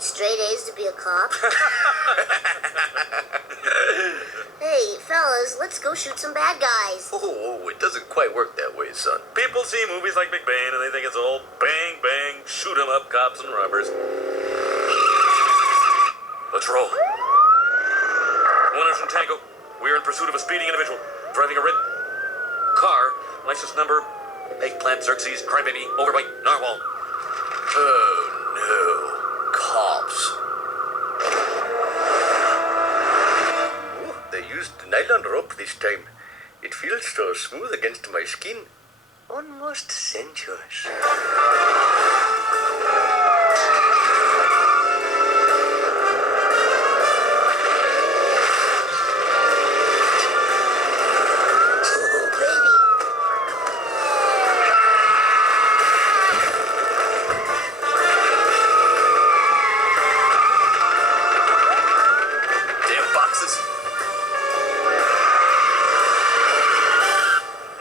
need straight A's to be a cop? Hey, fellas, let's go shoot some bad guys. Oh, it doesn't quite work that way, son. People see movies like Big Bang and they think it's all bang, bang, shoot 'em up, cops and robbers. Let's roll. 1 Ocean Tango. We are in pursuit of a speeding individual driving a red car, license number, eggplant, Xerxes, crybaby, overbite, narwhal. Oh, no. Cops. Oh, they used the nylon rope this time. It feels so smooth against my skin. Almost sensuous.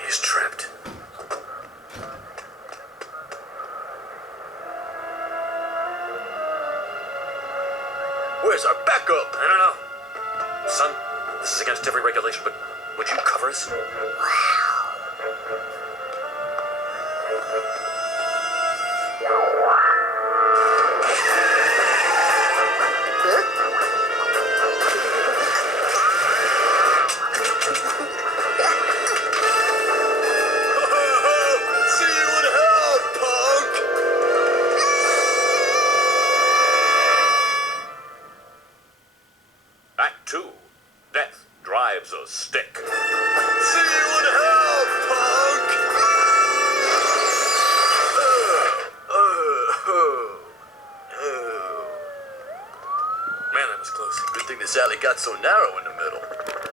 He's trapped. Where's our backup? I don't know. Son, this is against every regulation, but would you cover us? See you in hell, punk! Act 2. Death drives a stick. See you in hell, punk! Man, that was close. Good thing this alley got so narrow in the middle.